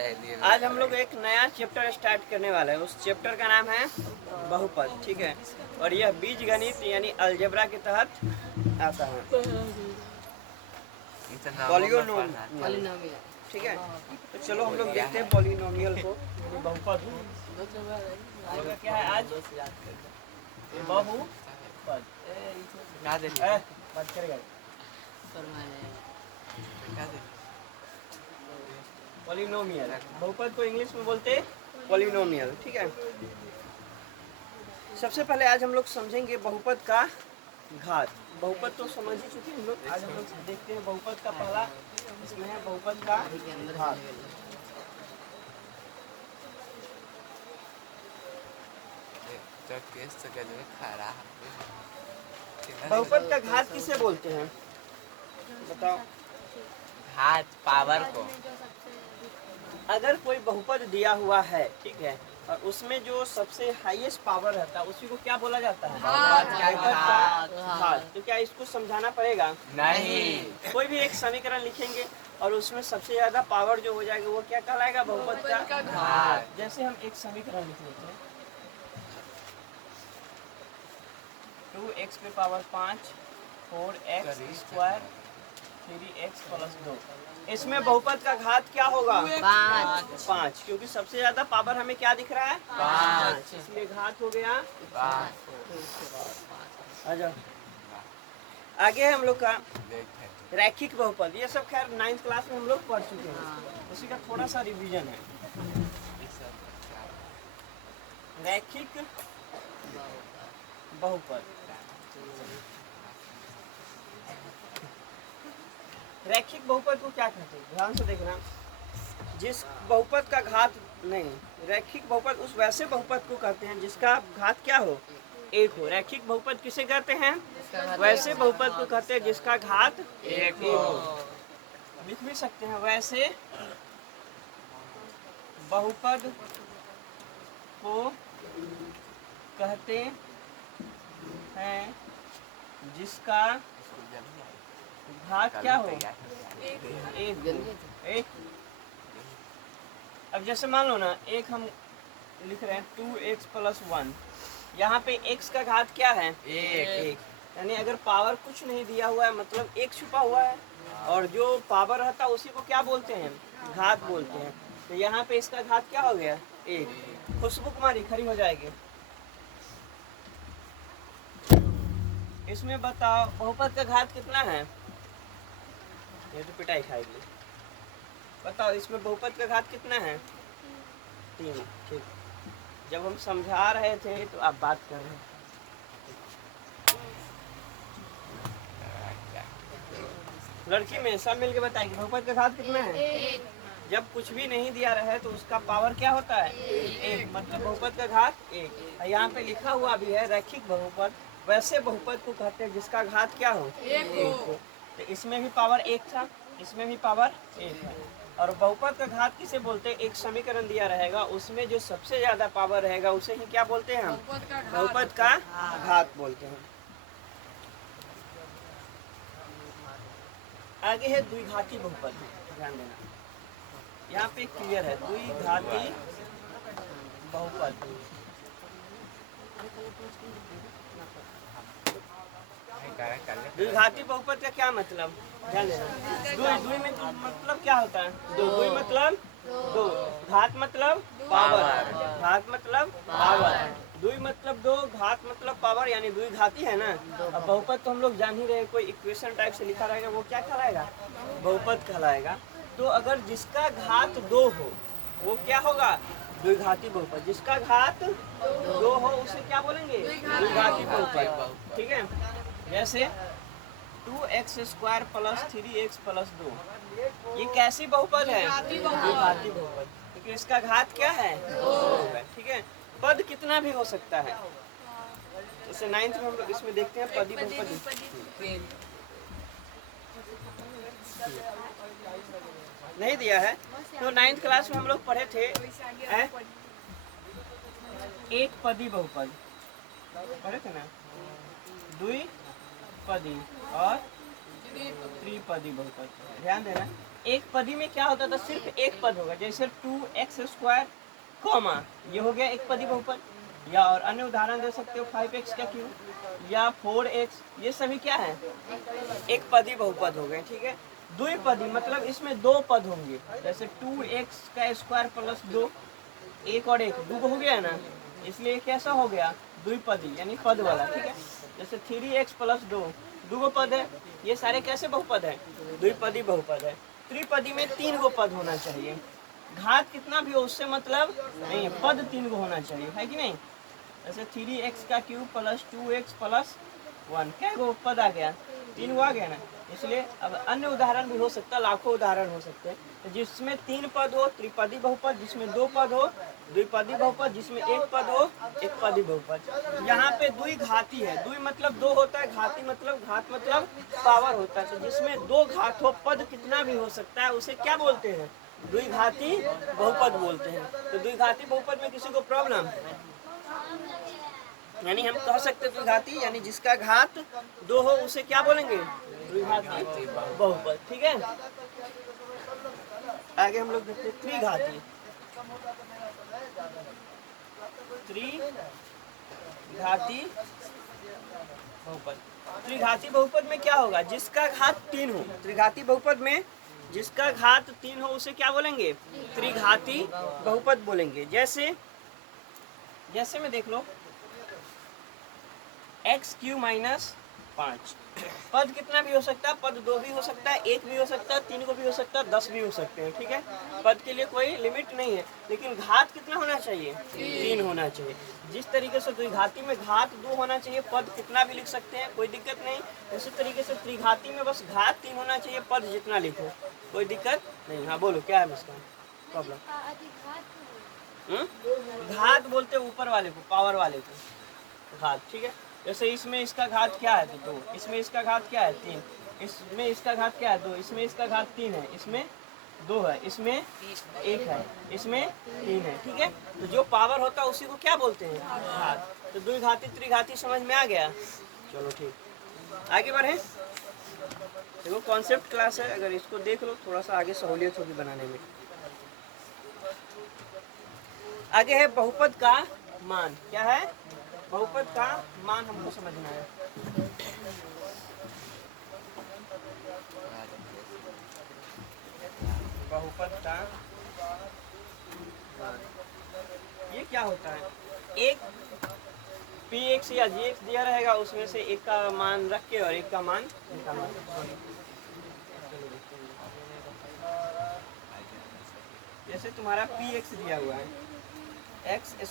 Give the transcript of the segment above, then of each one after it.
आज हम लोग एक नया चैप्टर स्टार्ट करने वाले हैं। उस चैप्टर का नाम है बहुपद, ठीक है। और यह बीज गणित यानी अलजेब्रा के तहत आता है। पॉलिनोमियल, ठीक है। तो चलो हम लोग देखते हैं पॉलिनोमियल को। बहुपद क्या है आज? बहुपद बात करेगा। पॉलिनोमियल, बहुपद को इंग्लिश में बोलते हैं पॉलिनोमियल, ठीक है। सबसे पहले आज हम लोग समझेंगे बहुपद का घात। बहुपद तो समझ ही चुके हम लोग। आज हम लोग देखते हैं बहुपद का पहला, इसमें है बहुपद का घात। बहुपद का घात किसे बोलते हैं बताओ? घात पावर को। अगर कोई बहुपद दिया हुआ है, ठीक है, और उसमें जो सबसे हाईएस्ट पावर रहता है उसी को क्या बोला जाता है? घात। तो क्या इसको समझाना पड़ेगा? नहीं। कोई भी एक समीकरण लिखेंगे और उसमें सबसे ज्यादा पावर जो हो जाएगा वो क्या कहलाएगा? बहुपद का घात। जैसे हम एक समीकरण लिख लेते हैं, 2x पे power 5 4x square 3x plus 2। इसमें बहुपद का घात क्या होगा? 5, क्योंकि सबसे ज्यादा पावर हमें क्या दिख रहा है? 5, इसलिए घात हो गया 5। आगे हम लोग का रैखिक बहुपद। ये सब खैर 9th क्लास में हम लोग पढ़ चुके हैं, उसी का थोड़ा सा रिवीजन है। रैखिक बहुपद, रैखिक बहुपद को क्या कहते हैं? ध्यान से देखना। जिस बहुपद का घात नहीं, रैखिक बहुपद उस वैसे बहुपद को कहते हैं जिसका घात क्या हो? 1 हो। रैखिक बहुपद किसे कहते हैं? वैसे बहुपद को कहते हैं जिसका घात 1 हो। लिख भी सकते हैं, वैसे बहुपद को कहते हैं जिसका घात क्या हो? 1। अब जैसे मान लो ना, एक हम लिख रहे हैं 2x प्लस 1। यहाँ पे x का घात क्या है? 1। यानी अगर पावर कुछ नहीं दिया हुआ है मतलब 1 छुपा हुआ है, और जो पावर रहता है उसी को क्या बोलते हैं? घात बोलते हैं। तो यहाँ पे इसका घात क्या हो गया? 1। खुशबू कुमारी खड़ी हो जाएगी। इसमें बताओ बहुपद का घात कितना है? ये तो पिटाई खाएगी। बताओ इसमें बहुपद का घात कितना है? 3, ठीक। जब हम समझा रहे थे तो आप बात कर रहे हैं। लड़की में सब मिलके बताएगी बहुपद का घात कितना है? 1। जब कुछ भी नहीं दिया रहे तो उसका पावर क्या होता है? 1, मतलब बहुपद का घात 1। यहाँ पे लिखा हुआ भी है रैखिक बहुपद वैसे बहुपद को कहते हैं जिसका घात क्या हो? 1 हो। तो इसमें भी पावर 1 था, इसमें भी पावर 1 है। और बहुपद का घात किसे बोलते हैं? एक समीकरण दिया रहेगा, उसमें जो सबसे ज्यादा पावर रहेगा उसे ही क्या बोलते हैं? हम बहुपद का घात बोलते हैं। आगे है द्विघाती बहुपद। ध्यान देना, यहाँ पे क्लियर है द्विघाती बहुपद। द्विघाती बहुपद का क्या मतलब? ध्यान देना। द्वि में मतलब क्या होता है? 2। द्वि मतलब 2, घात मतलब पावर, घात मतलब पावर, द्वि मतलब 2, घात मतलब पावर, यानी द्विघाती है ना। अब बहुपद तो हम लोग जान ही रहे, कोई इक्वेशन टाइप से लिखा रहेगा वो क्या कहलाएगा? बहुपद कहलाएगा। तो अगर जिसका घात 2 हो वो क्या होगा? द्विघाती बहुपद। जिसका घात 2 हो उसे क्या बोलेंगे? द्विघाती बहुपद, ठीक है। जैसे 2x square plus 3x plus 2, ये कैसी बहुपद है? द्विघाती बहुपद, क्योंकि इसका घात क्या है? 2 है, ठीक है। पद कितना भी हो सकता है। जैसे 9th में हम लोग इसमें देखते हैं पदी बहुपद। नहीं दिया है तो 9th क्लास में हम लोग पढ़े थे एक पदी बहुपद, पढ़े थे ना। द्विपदी और त्रिपदी बहुपद। ध्यान देना, एक पदी में क्या होता था, सिर्फ एक पद होगा, जैसे 2x² कॉमा ये हो गया एक पदी बहुपद, या और अन्य उदाहरण दे सकते हो 5x का क्यूब या 4x, ये सभी क्या है, एक पदी बहुपद हो गए, ठीक है। द्विपदी मतलब इसमें दो पद होंगे, जैसे 2x² प्लस 2, एक और एक दो हो गया ना, इसलिए कैसा हो गया, द्विपदी यानी पद वाला, ठीक है। जैसे 3x प्लस 2, दो पद है, ये सारे कैसे बहुपद है, द्विपदी बहुपद है। त्रिपदी में 3 गो पद होना चाहिए, घात कितना भी हो उससे मतलब नहीं है, पद 3 गो होना चाहिए, है कि नहीं। जैसे 3x का क्यूब प्लस 2x प्लस 1, क्या गो पद आ गया, 3 गो आ गया ना, इसलिए अब अन्य उदाहरण भी हो सकता है, लाखों उदाहरण हो सकते हैं, तो जिसमें 3 पद हो त्रिपदी बहुपद, जिसमें 2 पद हो द्विपदी बहुपद, जिसमें 1 पद हो एक पदी बहुपद। यहाँ पे द्विघाती है, द्वि मतलब 2 होता है, घाती मतलब घात मतलब पावर होता है, तो जिसमें 2 घात हो, पद कितना भी हो सकता है, उसे क्या बोलते हैं, द्विघाती बहुपद बोलते हैं। तो द्विघाती बहुपद में किसी को प्रॉब्लम, यानी हम कह सकते हैं द्विघाती यानी जिसका घात 2 हो उसे क्या बोलेंगे, द्विघाती बहुपद, ठीक है। आगे हम लोग देखते हैं त्रिघाती। त्रिघाती बहुपद, त्रिघाती बहुपद में क्या होगा, जिसका घात 3 हो, त्रिघाती बहुपद में जिसका घात 3 हो उसे क्या बोलेंगे, त्रिघाती बहुपद बोलेंगे। जैसे जैसे में देख लो x³ माइनस 5, पद कितना भी हो सकता है, पद 2 भी हो सकता है, 1 भी हो सकता है, 3 को भी हो सकता है, 10 भी हो सकते हैं, ठीक है। पद के लिए कोई लिमिट नहीं है, लेकिन घात कितना होना चाहिए, 3 होना चाहिए। जिस तरीके से द्विघाती में घात 2 होना चाहिए, पद कितना भी लिख सकते हैं, कोई दिक्कत नहीं, उसी तरीके से त्रिघाती में बस घात 3 होना चाहिए, पद जितना लिखो कोई दिक्कत नहीं। हाँ बोलो क्या है इसका प्रॉब्लम। घात बोलते ऊपर वाले को, पावर वाले को घात, ठीक है। जैसे इसमें इसका घात क्या है, तो 2, इसमें इसका घात क्या है, 3, इसमें इसका घात क्या है, 2, इसमें इसका घात 3 है, इसमें 2 है, इसमें 1 है, इसमें 3 है, ठीक है। तो जो पावर होता है उसी को क्या बोलते हैं, घात। तो द्विघाती त्रिघाती समझ में आ गया, चलो ठीक आगे बढ़े। देखो कॉन्सेप्ट क्लास है, अगर इसको देख लो थोड़ा सा आगे सहूलियत होगी बनाने में। आगे है बहुपद का मान, क्या है, बहुपद का मान हमको समझना है। बहुपद का मान ये क्या होता है, एक px या gx दिया रहेगा, उसमें से एक का मान रख के और एक का मान निकालना। जैसे तुम्हारा px दिया हुआ है, x²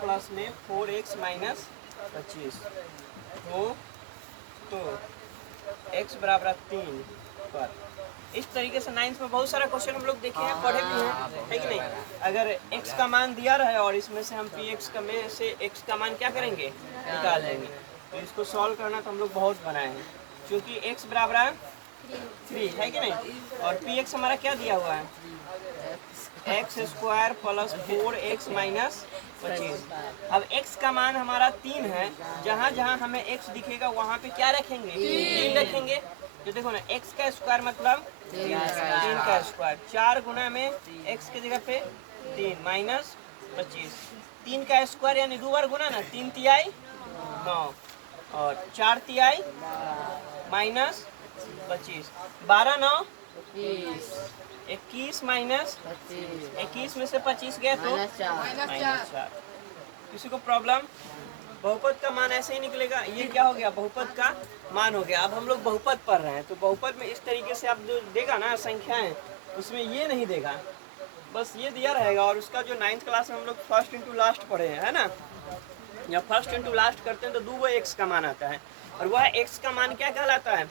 प्लस में 4x माइनस 25 हो, तो x बराबर 3 पर, इस तरीके से 9th में बहुत सारा क्वेश्चन हम लोग देखे हैं, पढ़े भी हैं, है कि नहीं। अगर x का मान दिया रहे और इसमें से हम px का में से x का मान क्या करेंगे, निकाल देंगे, तो इसको सॉल्व करना तो हम लोग बहुत बनाए हैं, क्योंकि x बराबर 3 है कि नहीं, और px हमारा क्या दिया हुआ है, x² प्लस 4x माइनस 25। अब x का मान हमारा 3 है, जहाँ जहाँ हमें x दिखेगा वहाँ पे क्या रखेंगे, 3 रखेंगे। तो देखो ना, x का स्क्वायर मतलब 3 का स्क्वायर, 4 गुना में x की जगह पे 3 माइनस 25, 3 का स्क्वायर यानी 2 बार गुना ना, 3 तिहाई 9 और 4 तिहाई माइनस 25, 12 9 21 माइनस 21 में से 25 गए तो माइनस 4। किसी को प्रॉब्लम, बहुपद का मान ऐसे ही निकलेगा, ये क्या हो गया, बहुपद का मान हो गया। अब हम लोग बहुपद पढ़ रहे हैं, तो बहुपद में इस तरीके से आप जो देगा ना संख्याएं, उसमें ये नहीं देगा, बस ये दिया रहेगा। और उसका जो 9th क्लास में हम लोग फर्स्ट इंटू लास्ट पढ़े हैं, है ना, जब फर्स्ट इंटू लास्ट करते हैं तो 2 x का मान आता है, और वह x का मान क्या कहलाता है,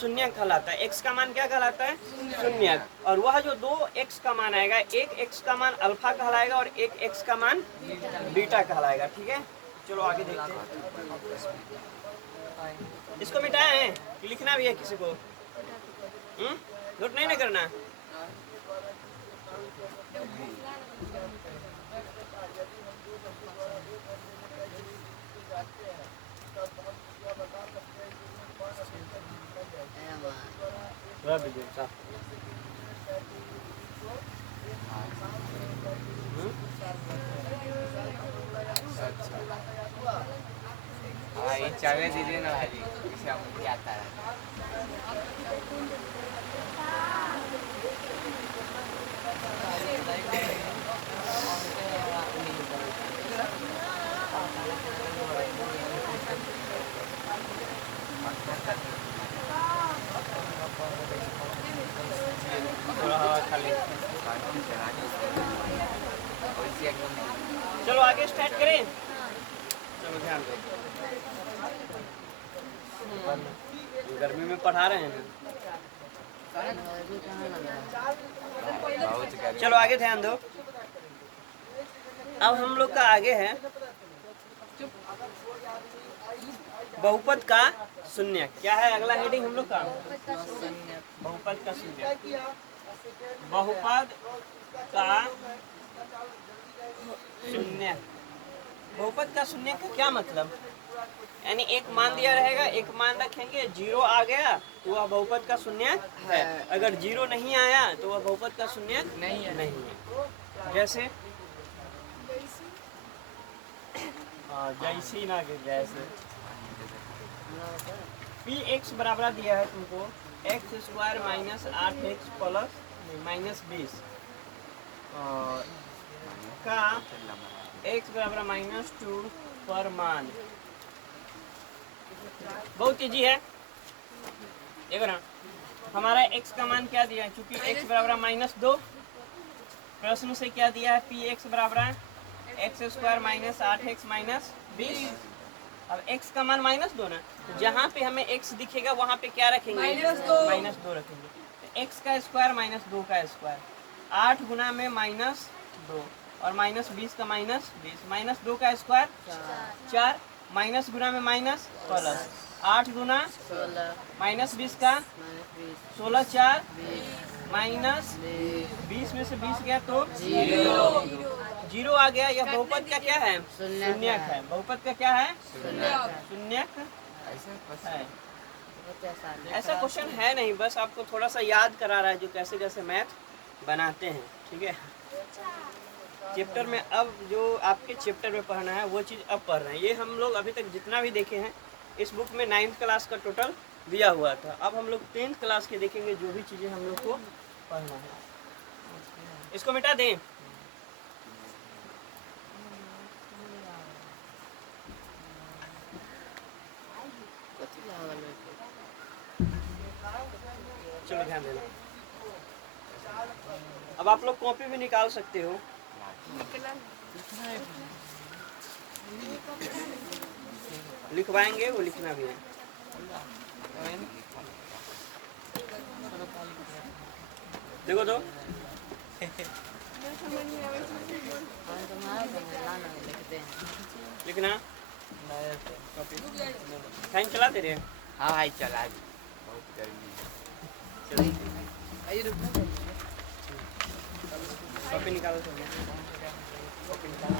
शून्यक कहलाता है। x का मान क्या कहलाता है, शून्यक। और वह जो 2x का मान आएगा, एक x का मान अल्फा कहलाएगा और एक x का मान बीटा कहलाएगा, ठीक है। चलो आगे देखते हैं। इसको मिटाया है कि लिखना भी है किसी को, नोट नहीं ना करना। करने दीजिए ना भाई, इसे हम क्या आता है। थोड़ा हवा खाली। वैसे एकदम चलो आगे स्टार्ट करें। चलो ध्यान दो, गर्मी में पढ़ा रहे हैं ना। बहुत गर्मी। चलो आगे ध्यान दो। अब हम लोग का आगे है बहुपद का शून्य। क्या है अगला हेडिंग हम लोग का? बहुपद का शून्य। बहुपद का शून्य। बहुपद का शून्य का क्या मतलब? यानी एक मान दिया रहेगा, एक मान रखेंगे, जीरो आ गया तो वह बहुपद का शून्य है। अगर जीरो नहीं आया तो वह बहुपद का शून्य नहीं है। जैसे जैसी ना कि जैसे पी एक्स बराबर दिया है तुमको x square minus 8x plus minus 20 का x बराबर -2 पर मान। बहुत इजी है, देखो ना। हमारा x का मान क्या दिया है? चूंकि x बराबर -2, प्रश्न से क्या दिया है? पी एक्स बराबर x square minus 8x minus 20। अब x का मान -2 ना, तो जहाँ पे हमें x दिखेगा वहाँ पे क्या रखेंगे? -2 रखेंगे। तो x का स्क्वायर -2 का स्क्वायर, 8 गुना में -2 और -20 का -20, -2 का स्क्वायर 4, माइनस गुना में माइनस प्लस, 8 गुना -20 का 16, 4 -20 में से 20 गया तो जीरो आ गया। यह बहुपद का क्या है? शून्यक है। बहुपद का क्या है? शून्यक है। ऐसा क्वेश्चन है नहीं, बस आपको थोड़ा सा याद करा रहा है जो कैसे कैसे मैथ बनाते हैं, ठीक है। चैप्टर में अब जो आपके चैप्टर में पढ़ना है वो चीज़ अब पढ़ रहे हैं। ये हम लोग अभी तक जितना भी देखे हैं इस बुक में 9th क्लास का टोटल दिया हुआ था। अब हम लोग 10th क्लास के देखेंगे जो भी चीज़ें हम लोग को पढ़ना है। इसको मिटा दें। चलो ध्यान देना। अब आप लोग कॉपी भी निकाल सकते हो। लिखवाएंगे, वो लिखना भी है। देखो तो लिखना। फैन चला दे रहे हैं? हाँ भाई चला, बहुत गर्मी है। कॉपी निकालो। कॉपी निकालो।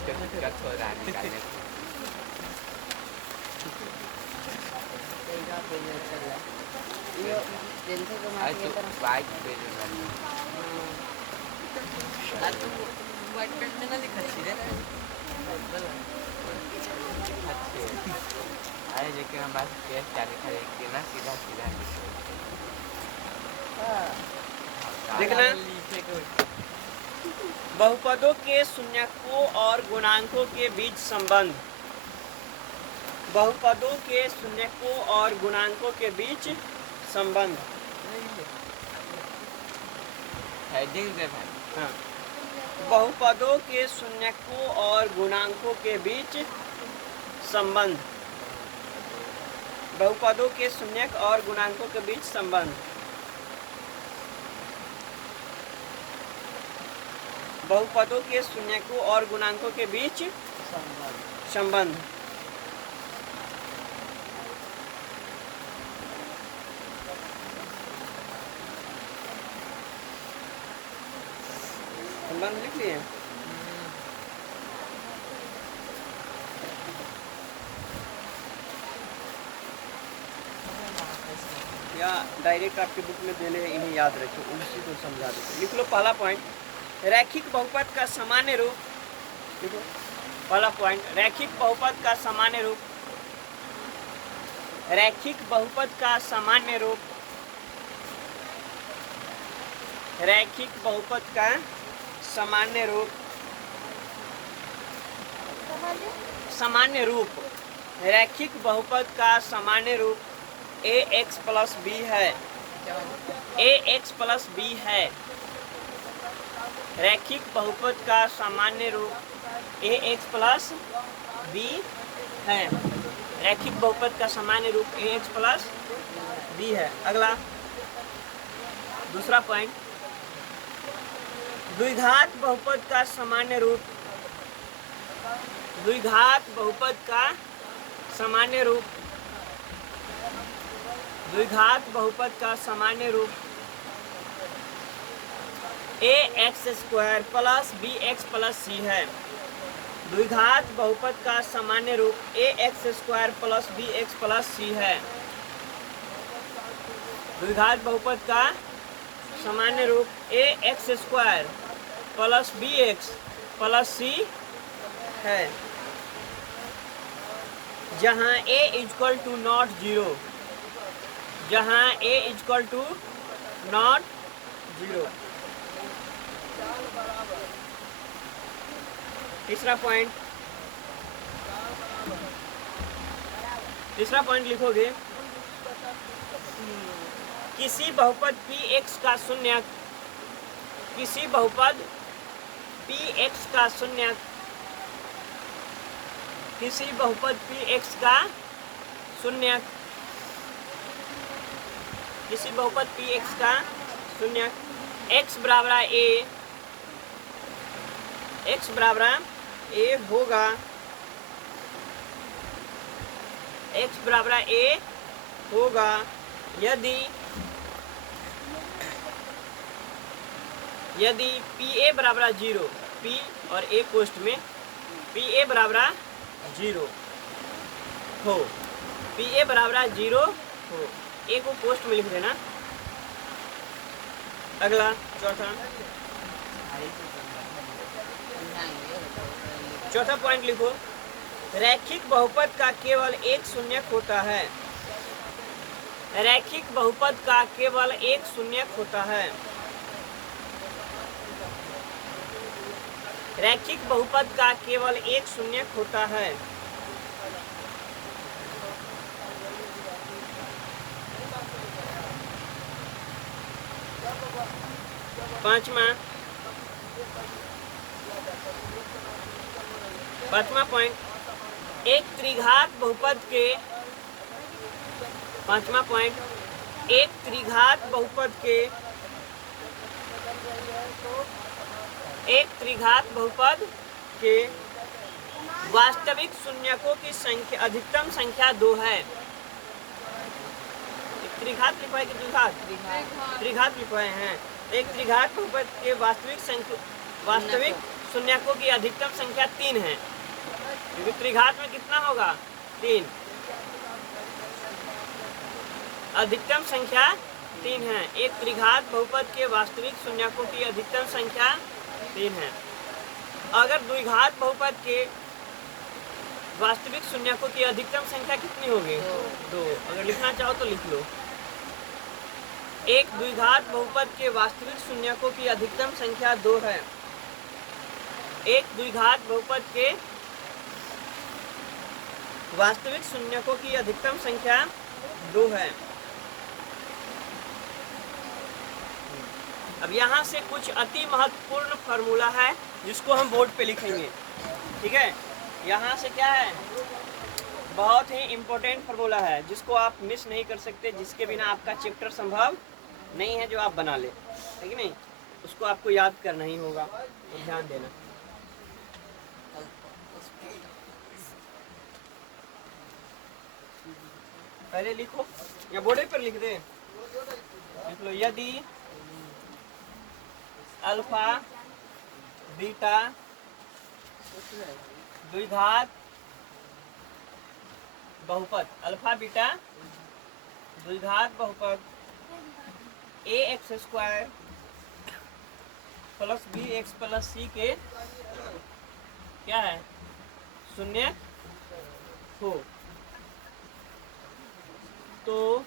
क्या छोड़ रहा है निकालने को? आज तो बाइक पे जो वाली आज तो व्हाइट पेंट में ना लिखा रे अच्छे। अरे लेकिन हम बात क्या क्या लिखा है कि ना सीधा सीधा देखना। बहुपदों के शून्यकों और गुणांकों के बीच संबंध। बहुपदों के शून्यकों और गुणांकों के बीच संबंध। हेडिंग दे भाई। हाँ, बहुपदों के शून्यकों और गुणांकों के बीच संबंध। बहुपदों के शून्यक और गुणांकों के बीच संबंध। बहुपदों के शून्यकों और गुणांकों के बीच संबंध। संबंध लिख लिए? या डायरेक्ट आपकी बुक में देने इन्हें याद रखिए, उसी को समझा देते। लिख लो पहला पॉइंट, रैखिक बहुपद का सामान्य रूप। देखो पहला पॉइंट, रैखिक बहुपद का सामान्य रूप रैखिक बहुपद का सामान्य रूप, रैखिक बहुपद का सामान्य रूप, सामान्य रूप, रैखिक बहुपद का सामान्य रूप ax प्लस बी है, ax प्लस बी है। रैखिक बहुपद का सामान्य रूप ax प्लस बी है। रैखिक बहुपद का सामान्य रूप ax प्लस बी है। अगला दूसरा पॉइंट, द्विघात बहुपद का सामान्य रूप, द्विघात बहुपद का सामान्य रूप, द्विघात बहुपद का सामान्य रूप ax square plus bx plus c है। द्विघात बहुपद का सामान्य रूप ax square plus bx plus c है। द्विघात बहुपद का सामान्य रूप ax square plus bx plus c है, जहाँ a equal to not zero, जहाँ a equal to not zero. तीसरा पॉइंट, तीसरा पॉइंट लिखोगे, किसी बहुपद px का शून्यक, किसी बहुपद px का शून्यक, किसी बहुपद px का शून्यक, किसी बहुपद px का शून्यक x बराबर a, x बराबर a होगा, x बराबर a होगा यदि pa बराबर जीरो, p और a कोष्ठ में pa बराबर जीरो हो, pa बराबर जीरो हो, a को कोष्ठ में लिख देना। अगला चौथा पॉइंट लिखो, रैखिक बहुपद का केवल एक शून्यक होता है, रैखिक बहुपद का केवल एक शून्यक होता है, रैखिक बहुपद का केवल एक शून्यक होता है। पांचवा पॉइंट, एक त्रिघात बहुपद के, पांचवा पॉइंट, एक त्रिघात बहुपद के, एक त्रिघात बहुपद के वास्तविक शून्यकों की संख्या, अधिकतम संख्या 2 है। त्रिघात लिखवाए कि द्विघात? त्रिघात लिखवाए हैं। एक त्रिघात बहुपद के वास्तविक शून्यकों की अधिकतम संख्या 3 है, क्योंकि त्रिघात में कितना होगा? 3। अधिकतम संख्या 3 है। एक त्रिघात बहुपद के वास्तविक शून्यकों की अधिकतम संख्या 3 है। अगर द्विघात बहुपद के वास्तविक शून्यकों की अधिकतम संख्या कितनी होगी? 2। अगर लिखना चाहो तो लिख लो। एक द्विघात बहुपद के वास्तविक शून्यकों की अधिकतम संख्या 2 है। एक द्विघात बहुपद के वास्तविक शून्यकों की अधिकतम संख्या 2 है। अब यहाँ से कुछ अति महत्वपूर्ण फार्मूला है जिसको हम बोर्ड पे लिखेंगे, ठीक है। यहाँ से क्या है, बहुत ही इम्पोर्टेंट फार्मूला है जिसको आप मिस नहीं कर सकते, जिसके बिना आपका चैप्टर संभव नहीं है जो आप बना ले, है कि नहीं। उसको आपको याद करना ही होगा, तो ध्यान देना। पहले लिखो या बोर्ड पर लिख दे, लिख लो। यदि अल्फा बीटा द्विघात बहुपद, अल्फा बीटा द्विघात बहुपद ax square plus bx plus c के क्या है? शून्य हो। तो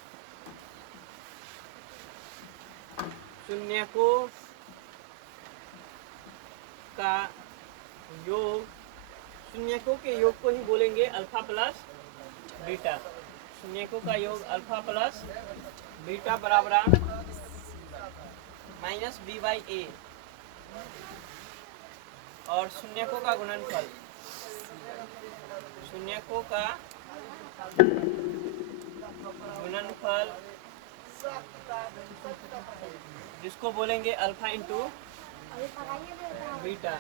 शून्यकों का योग, शून्यकों के योग को ही बोलेंगे अल्फा प्लस बीटा। शून्यकों का योग अल्फा प्लस बीटा बराबर माइनस बी बाई ए, और शून्यकों का गुणनफल, शून्यकों का गुणनफल जिसको बोलेंगे alpha into beta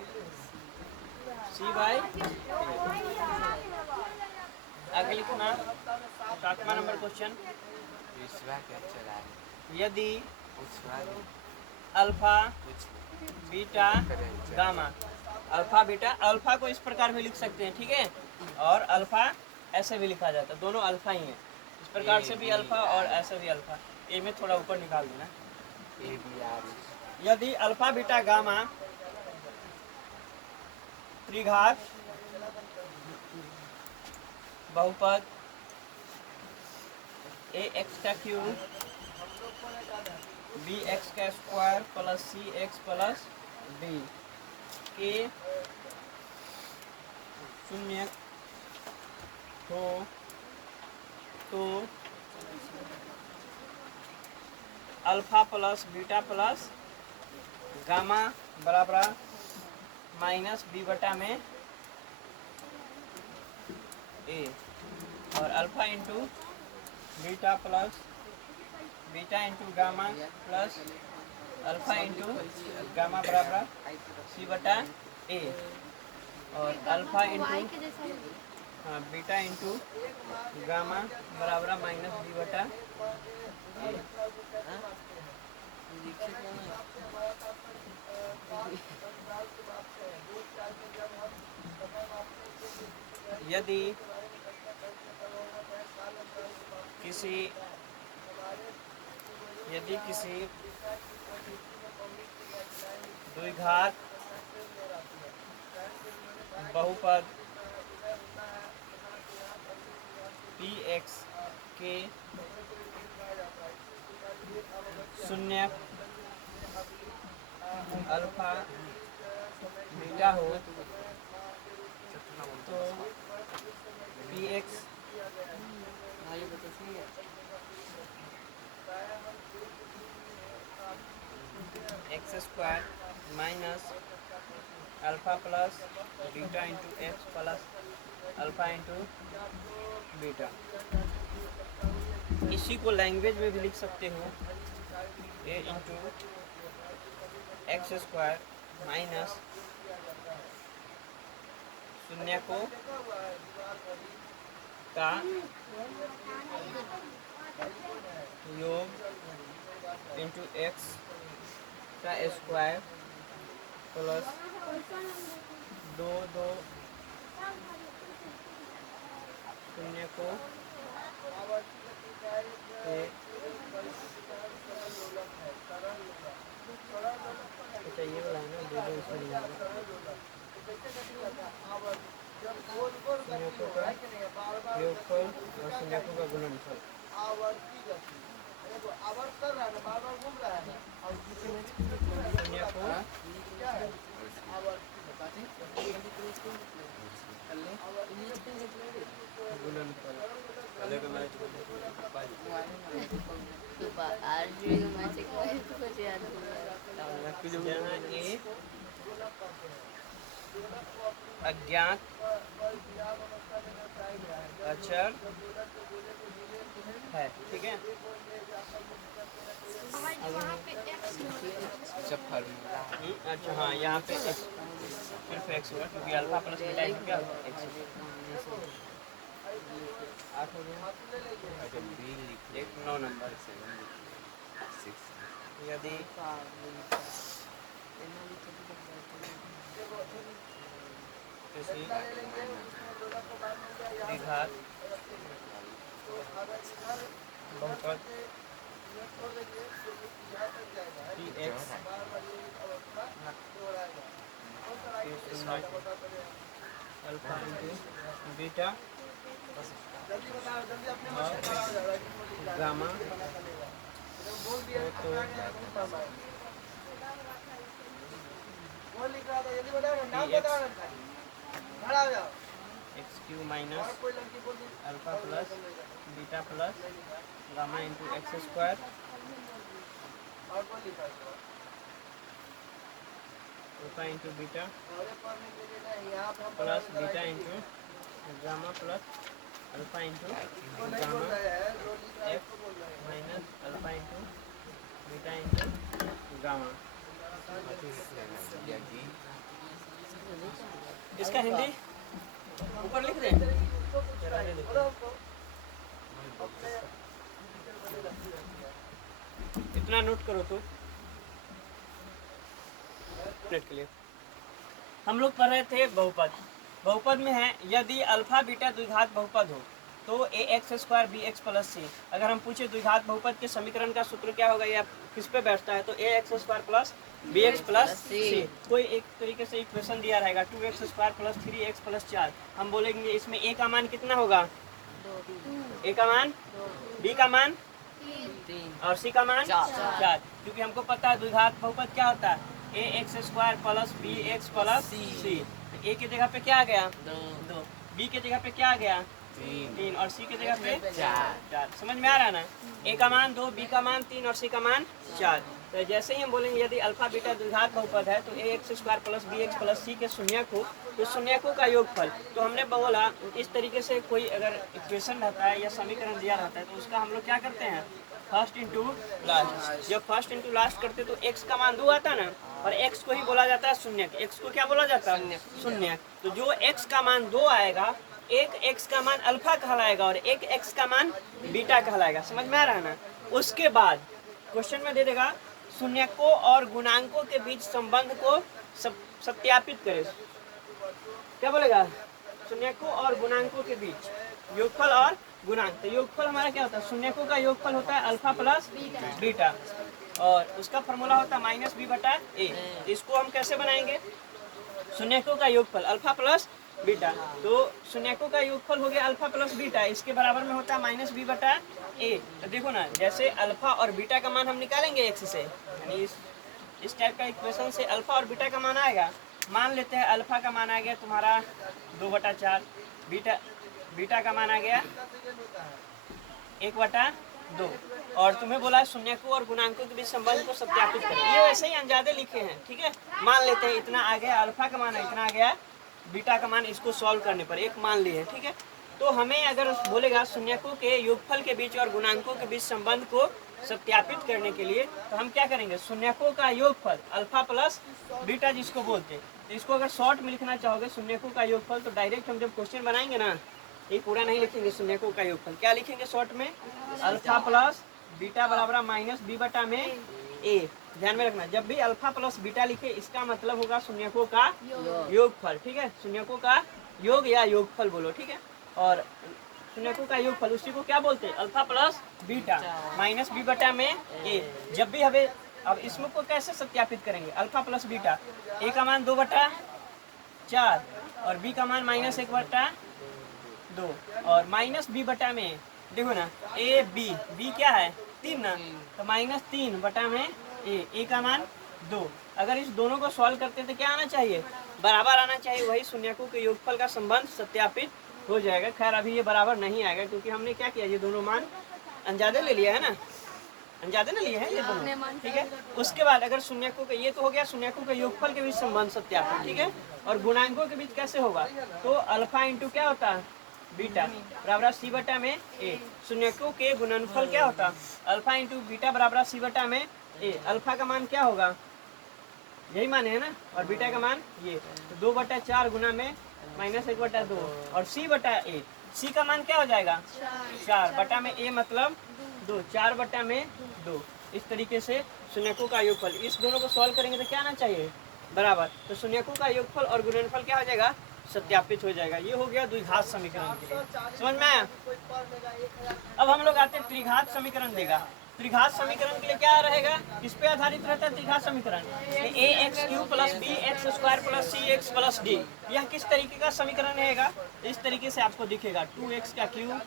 c by. आगे लिखना 7वां नंबर क्वेश्चन। विश्वा क्या चला है? यदि विश्वा अल्फा कुछ beta gamma, alpha beta, alpha को इस प्रकार भी लिख सकते हैं, ठीक है, और अल्फा ऐसे भी लिखा जाता है, दोनों अल्फा ही है, इस प्रकार से भी अल्फा और ऐसे भी अल्फा। ए में थोड़ा ऊपर निकाल देना। ए बी आर यदि अल्फा बीटा गामा त्रिघात बहुपद ए एक्स का क्यूब बी एक्स का square plus c x plus B के शून्य हो तो alpha plus beta plus gamma बराबर माइनस बी बटा में ए, और alpha into beta plus beta into gamma plus alpha into gamma बराबर सी बटा ए, और alpha into beta into gamma बराबर माइनस बी बटा ए। यदि किसी द्विघात बहुपद px के शून्य अल्फा बीटा हो तो px x square minus alpha plus beta into x plus alpha into beta. इसी को लैंग्वेज में भी लिख सकते हो, ए इंटू एक्स स्क्वायर माइनस शून्य को का योग इंटू एक्स का स्क्वायर प्लस दो शून्य को चाहिए वाला है ना, दो इसमें शून्यकों का योगफल और शून्यकों का गुणनफल। शून्यकों गुणनफल जहाँ ए अज्ञात अचर है, ठीक है। अच्छा हाँ, यहाँ पे सिर्फ एक्स होगा क्योंकि अल्फा प्लस बीटा इंटू क्या होगा एक्स। 8 हो गया, 9 नंबर। यदि किसी द्विघात बहुपद px alpha into beta gamma x Q minus alpha plus beta plus gamma into x square alpha into beta plus beta into gamma plus alpha into gamma x minus alpha into beta into gamma. इसका हिंदी ऊपर लिख दें। इतना note करो तो minute के लिए। हम लोग पढ़ रहे थे बहुपद। बहुपद में है यदि अल्फा बीटा द्विघात बहुपद हो तो a x square b x plus c. अगर हम पूछे द्विघात बहुपद के समीकरण का सूत्र क्या होगा या किस पे बैठता है तो a x square plus b x plus c. कोई एक तरीके से इक्वेशन दिया रहेगा 2x square plus 3x plus 4। हम बोलेंगे इसमें ए का मान कितना होगा, ए का मान, बी का मान 3 और सी का मान 4। क्योंकि हमको पता है द्विघात बहुपद क्या होता है a x square plus b x plus c. A की जगह पे क्या आ गया 2, बी की जगह पे क्या आ गया 3 और सी की जगह पे 4। समझ में आ रहा है ना। ए का मान 2, बी का मान 3 और सी का मान 4। तो जैसे ही हम बोलेंगे यदि अल्फा बीटा द्विघात बहुपद है तो a x square plus b x plus c के शून्यक हो तो शून्यकों का योगफल। तो हमने बोला इस तरीके से कोई अगर इक्वेशन रहता है या समीकरण दिया रहता है तो उसका हम लोग क्या करते हैं फर्स्ट इंटू लास्ट। जब फर्स्ट इंटू लास्ट करते तो एक्स का मान 2 आता ना और एक्स को ही बोला जाता है शून्यक। एक्स को क्या बोला जाता है शून्यक। तो जो एक्स का मान 2 आएगा एक एक्स का मान अल्फा कहलाएगा और एक एक्स का मान बीटा कहलाएगा। समझ में आ रहा है ना। उसके बाद क्वेश्चन में दे देगा शून्यकों और गुणांकों के बीच संबंध को सत्यापित करें। क्या बोलेगा शून्यकों और गुणांकों के बीच योगफल और गुणांक। तो योगफल हमारा क्या होता है शून्यकों का योगफल होता है अल्फा प्लस बीटा और उसका फॉर्मूला होता है माइनस बी बटा ए। इसको हम कैसे बनाएंगे शून्यकों का योगफल अल्फा प्लस बीटा। तो शून्यकों का योगफल हो गया अल्फा प्लस बीटा, इसके बराबर में होता है माइनस बी बटा ए। तो देखो ना जैसे अल्फा और बीटा का मान हम निकालेंगे एक्स से यानी इस टाइप का इक्वेशन से अल्फा और बीटा का मान आएगा। मान लेते हैं अल्फा का मान आ गया तुम्हारा 2/4, बीटा का मान आ गया 1/2 और तुम्हें बोला शून्यकों और गुणांकों के बीच संबंध को सत्यापित करें। ये वैसे ही अंदाजे लिखे हैं ठीक है। मान लेते हैं इतना आ गया अल्फा का मान है, इतना आ गया बीटा का मान, इसको सॉल्व करने पर एक मान लिए ठीक है। तो हमें अगर बोलेगा शून्यकों के योगफल के बीच और गुणांकों के बीच संबंध को सत्यापित करने के लिए तो हम क्या करेंगे शून्यकों का योगफल अल्फा प्लस बीटा जिसको बोलते हैं। तो इसको अगर शॉर्ट में लिखना चाहोगे शून्यकों का योगफल तो डायरेक्ट हम जब क्वेश्चन बनाएंगे ना ये पूरा नहीं लिखेंगे शून्यकों का योगफल। क्या लिखेंगे शॉर्ट में अल्फा प्लस बीटा बराबर माइनस बी बटा में ए। ध्यान में रखना जब भी अल्फा प्लस बीटा लिखे इसका मतलब होगा शून्यकों का योगफल ठीक है। शून्यकों का योग या योगफल बोलो ठीक है। और शून्यकों का योगफल उसी को क्या बोलते हैं alpha plus beta minus b बटा में ए। जब भी हमें अब इसमें को कैसे सत्यापित करेंगे अल्फा प्लस बीटा ए का मान 2/4 और बी का मान माइनस 1/2 और माइनस बी बटा में देखो ना ए बी क्या है 3 ना तो माइनस 3 बटा में ए का मान 2। अगर इस दोनों को सॉल्व करते तो क्या आना चाहिए बराबर आना चाहिए। वही शून्यकों के योगफल का संबंध सत्यापित हो जाएगा। खैर अभी ये बराबर नहीं आएगा क्योंकि हमने क्या किया ये दोनों मान अंदाजे ले लिया है ना, अंदाजे ना लिए हैं ये दोनों ठीक है। उसके बाद अगर शून्यकों का ये तो हो गया शून्यकों के योगफल के बीच संबंध सत्यापित ठीक है। और गुणांकों के बीच कैसे होगा तो अल्फा इंटू क्या होता है बीटा बराबर सी बटा में ए। शून्यकों के गुणनफल क्या होता अल्फा इंटू बीटा बराबर सी बटा में ए। अल्फा का मान क्या होगा यही मान है ना और बीटा का मान ये तो 2/4 गुना में माइनस 1/2 और सी बटा ए। सी का मान क्या हो जाएगा 4 बटा में ए मतलब 2 4 बटा में 2। इस तरीके से शून्यकों का योगफल इस दोनों को सॉल्व करेंगे तो क्या आना चाहिए बराबर। तो शून्यकों का योगफल और गुणनफल क्या हो जाएगा सत्यापित हो जाएगा। ये हो गया द्विघात समीकरण के लिए समझ में आया। अब हम लोग आते हैं त्रिघात समीकरण देगा त्रिघात समीकरण के लिए क्या रहेगा, किस पे आधारित रहता है त्रिघात समीकरण, a x cube plus b x square plus c x plus d. यह किस तरीके का समीकरण रहेगा, इस तरीके से आपको दिखेगा 2x का cube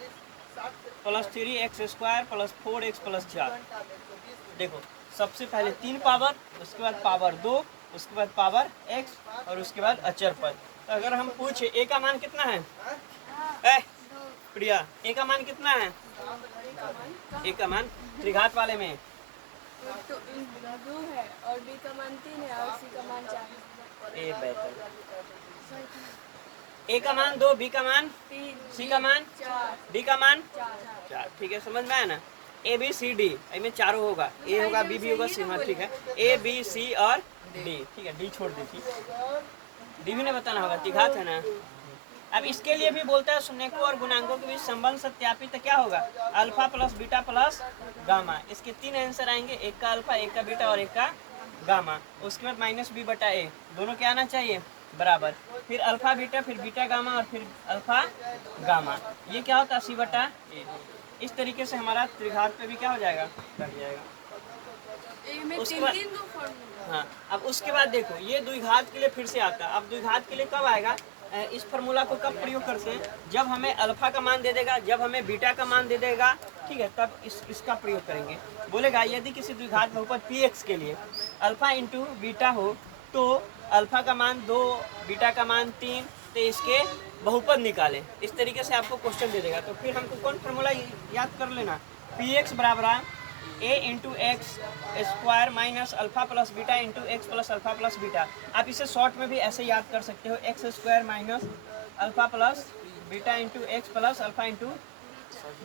plus 3x square plus 4x plus 4। देखो सबसे पहले 3 पावर, उसके बाद पावर 2, उसके बाद पावर x और उसके बाद अचर पद। तो अगर हम पूछे a का मान कितना है, प्रिया a का मान कितना है, a का मान त्रिघात वाले में तो 2 है और b का मान 3 है और c का मान 4 है। a बेहतर, a का मान 2, b का मान 3, c का मान 4, d का मान 4। 4। ठीक है, समझ में आया ना। ए बी सी डी, इसमें चारों होगा, ए होगा बी भी होगा सी, हाँ ठीक है, ए बी सी और डी। ठीक है, डी छोड़ दीजिए, डी भी नहीं बताना होगा, त्रिघात है ना। अब इसके लिए भी बोलता है शून्यकों और गुणांकों के बीच संबंध सत्यापित तो क्या होगा, alpha plus beta plus gamma. इसके 3 आंसर आएंगे, एक का अल्फा, एक का बीटा और एक का गामा। उसके बाद माइनस बी बटा ए, दोनों क्या आना चाहिए बराबर, फिर अल्फा बीटा, फिर बीटा गामा और फिर अल्फा गामा। ये क्या होता है सी बटा ए। इस तरीके से हमारा त्रिघात पे भी क्या हो जाएगा, लग जाएगा। उसके बाद हाँ, अब उसके बाद देखो ये द्विघात के लिए फिर से आता है। अब द्विघात के लिए कब आएगा, इस फार्मूला को कब प्रयोग करते हैं, जब हमें अल्फा का मान दे देगा, जब हमें बीटा का मान दे देगा, ठीक है, तब इसका प्रयोग करेंगे। बोलेगा यदि किसी द्विघात बहुपद px के लिए अल्फा इंटू बीटा हो तो अल्फा का मान 2, बीटा का मान 3, तो इसके बहुपद निकालें। इस तरीके से आपको क्वेश्चन दे देगा। तो फिर हमको कौन फार्मूला याद कर लेना, px बराबर a into x square minus alpha plus beta into x plus alpha plus beta. आप इसे शॉर्ट में भी ऐसे याद कर सकते हो, x square minus alpha plus beta into x plus alpha into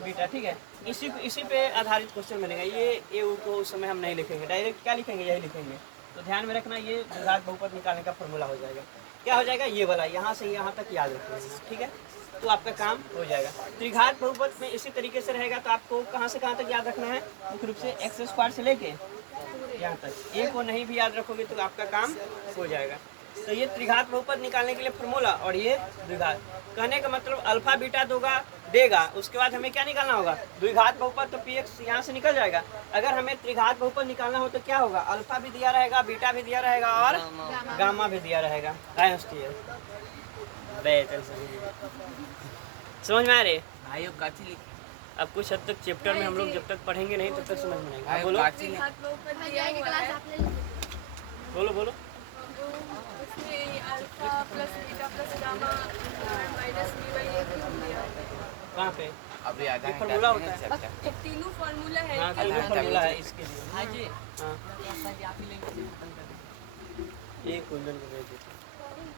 beta. ठीक है, इसी पे आधारित क्वेश्चन बनेगा। ये को उस समय हम नहीं लिखेंगे, डायरेक्ट क्या लिखेंगे, यही लिखेंगे। तो ध्यान में रखना, ये द्विघात बहुपद निकालने का फॉर्मूला हो जाएगा। क्या हो जाएगा, ये वाला, यहाँ से यहाँ तक याद रखिएगा। ठीक है, तो आपका काम हो जाएगा। त्रिघात बहुपद में इसी तरीके से रहेगा। तो आपको कहाँ से कहाँ तक याद रखना है, मुख्य रूप से एक्स स्क्वायर से लेके यहाँ तक। ए को नहीं भी याद रखोगे तो आपका काम हो जाएगा। तो ये त्रिघात बहुपद निकालने के लिए फॉर्मूला, और ये द्विघात। कहने का मतलब अल्फा बीटा देगा, उसके बाद हमें क्या निकालना होगा, द्विघात बहुपद। तो पी एक्स यहाँ से निकल जाएगा। अगर हमें त्रिघात बहुपद निकालना हो तो क्या होगा, अल्फा भी दिया रहेगा, बीटा भी दिया रहेगा और गामा भी दिया रहेगा। समझ में आ रहे भाई वो काची लिख, अब कुछ हद तक चैप्टर में हम लोग जब तक पढ़ेंगे नहीं तब तक समझ में नहीं आएगा। भाई वो बोलो काची लिख, बोलो बोलो। उसमें alpha plus beta plus gamma minus b by a cube दिया है। कहाँ पे, अभी आधा ये घंटा फॉर्मूला होता है। चलता है। तो तीनों फार्मूला है। हाँ, कि तो फॉर्मूला है इसके लिए। हाँ जी, हाँ, ये कुंदन को भेज दीजिए।